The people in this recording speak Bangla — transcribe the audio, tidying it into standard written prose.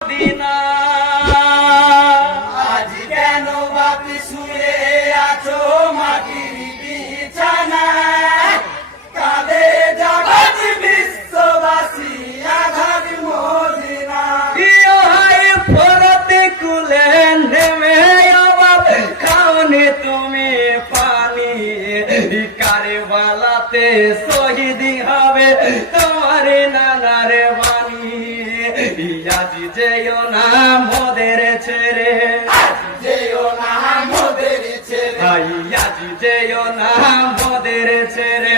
মদিনা আজ কেন বাপি শুয়ে আছো মাটির বিছানায় কাঁদে জগৎ বিশ্ববাসী আঘাত মদিনা ইয়ো হাই ফরতে কুলে নেমে বাপ খাওনে তুমি পানি কারবালাতে শহীদ হবে তোমার নানার বাণী আজ যেও না মোদের ছেড়ে যেও না মোদের ছেড়ে আজ যেও না মোদের ছেড়ে